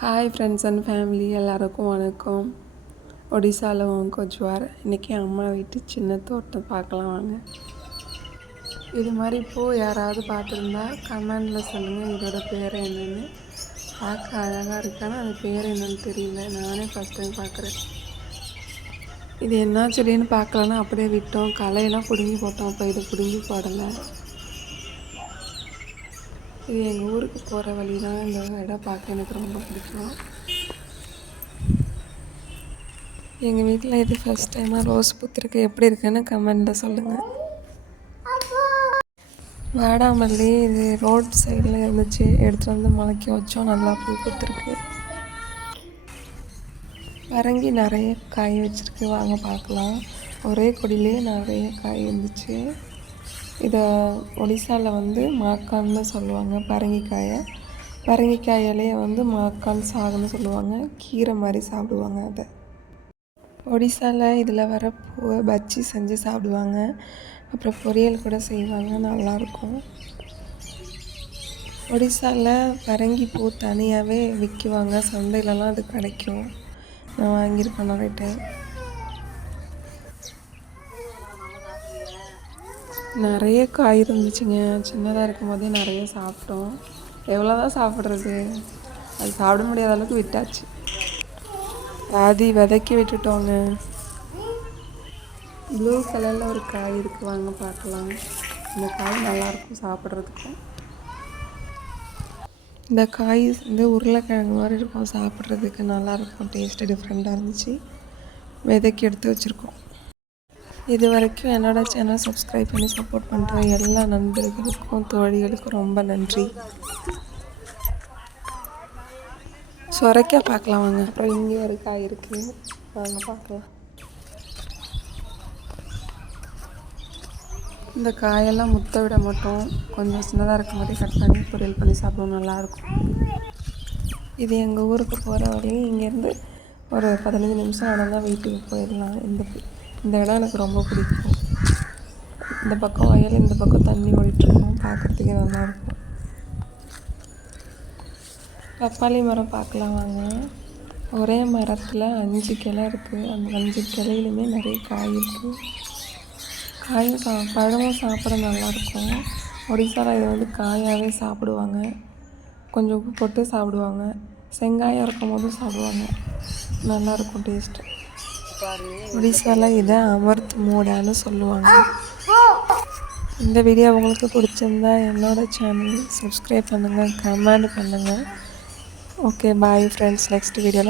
Hi friends and family எல்லாருக்கும் வணக்கம். ஒடிசாவில் கொஞ்சம் இன்றைக்கி அம்மா வீட்டு சின்ன தோட்டம் பார்க்கலாம் வாங்க. இது மாதிரி இப்போது யாராவது பார்த்துருந்தா கமெண்டில் சொல்லுங்கள் இதோட பேர் என்னென்னு. பார்க்க அழகாக இருக்கான்னு அது பேர் என்னென்னு தெரியல, நானே ஃபஸ்ட் டைம் பார்க்குறேன். இது என்ன செடின்னு பார்க்கலன்னா அப்படியே விட்டோம், களையெல்லாம் பிடுங்கி போட்டோம். அப்போ இது பிடுங்கி போடலை. இது எங்கள் ஊருக்கு போகிற வழி தான். இந்த இடம் பார்க்க எனக்கு ரொம்ப பிடிக்கும். எங்கள் வீட்டில் இது ஃபஸ்ட் டைமாக ரோஸ் பூத்திருக்கு. எப்படி இருக்குன்னு கமெண்டில் சொல்லுங்கள். வாடாமல்லி இது ரோட் சைடில் இருந்துச்சு, எடுத்துகிட்டு வந்து முளைக்க வச்சோம். நல்லா பூ பூத்திருக்கு. பரங்கி நிறைய காய் வச்சுருக்கு, வாங்க பார்க்கலாம். ஒரே கொடியிலே நிறைய காய் இருந்துச்சு. இதை ஒடிசாவில் மாக்கான்னு சொல்லுவாங்க. பரங்கிக்காயிலே மாக்கான் சாகுன்னு சொல்லுவாங்க. கீரை மாதிரி சாப்பிடுவாங்க. அதை ஒடிசாவில் இதில் வர பூவை பஜ்ஜி செஞ்சு சாப்பிடுவாங்க. அப்புறம் பொரியல் கூட செய்வாங்க, நல்லாயிருக்கும். ஒடிசாவில் பரங்கி பூ தனியாகவே விற்குவாங்க, சந்தையிலலாம் அது கிடைக்கும். நான் வாங்கியிருக்கேன் நிறைய டைம். நிறைய காய் இருந்துச்சுங்க. சின்னதாக இருக்கும் போதே நிறைய சாப்பிட்டோம். எவ்வளோதான் சாப்பிட்றது, அது சாப்பிட முடியாத அளவுக்கு விட்டாச்சு. பாதி விதைக்கி விட்டுட்டோங்க. ப்ளூ கலரில் ஒரு காய் இருக்குது, வாங்க பார்க்கலாம். இந்த காய் நல்லாயிருக்கும் சாப்பிட்றதுக்கும். இந்த காய் உருளைக்கிழங்கு மாதிரி இருக்கும், சாப்பிட்றதுக்கு நல்லாயிருக்கும். டேஸ்ட்டு டிஃப்ரெண்ட்டாக இருந்துச்சு. விதைக்கி எடுத்து வச்சுருக்கோம். இது வரைக்கும் என்னோடய சேனல் சப்ஸ்கிரைப் பண்ணி சப்போர்ட் பண்ணுற எல்லா நண்பர்களுக்கும் தோழிகளுக்கும் ரொம்ப நன்றி. சொரைக்காய் பார்க்கலாம் வாங்க. அப்புறம் இங்கே ஒரு காய் இருக்குது, வாங்க பார்க்கலாம். இந்த காயெல்லாம் முத்த விட மாட்டோம், கொஞ்சம் சின்னதாக இருக்கும் போதே கட் பண்ணி பொரியல் பண்ணி சாப்பிடுவோம், நல்லாயிருக்கும். இது எங்கள் ஊருக்கு போகிற வரையும் இங்கேருந்து ஒரு 15 நிமிஷம் ஆனால் தான் வீட்டுக்கு போயிடலாம். இந்த இடம் எனக்கு ரொம்ப பிடிக்கும். இந்த பக்கம் வயல், இந்த பக்கம் தண்ணி ஓடிட்டுருக்கோம், பார்க்குறதுக்கே நல்லாயிருக்கும். பப்பாளி மரம் பார்க்கலாம் வாங்க. ஒரே மரத்தில் 5 கிளை இருக்குது. அந்த 5 கிளையிலுமே நிறைய காய் இருக்குது. பழமும் சாப்பிட நல்லாயிருக்கும். ஒடிசாவில் இது காயாகவே சாப்பிடுவாங்க. கொஞ்சம் உப்பு போட்டு சாப்பிடுவாங்க. செங்காயம் இருக்கும் போதும் சாப்பிடுவாங்க, நல்லாயிருக்கும் டேஸ்ட்டு. ஒடிசாவில் இதை அமர்த் மூடான்னு சொல்லுவாங்க. இந்த வீடியோ உங்களுக்கு பிடிச்சிருந்தா என்னோடய சேனல் சப்ஸ்கிரைப் பண்ணுங்கள், கமெண்ட் பண்ணுங்கள். Okay, bye friends. நெக்ஸ்ட் வீடியோவில்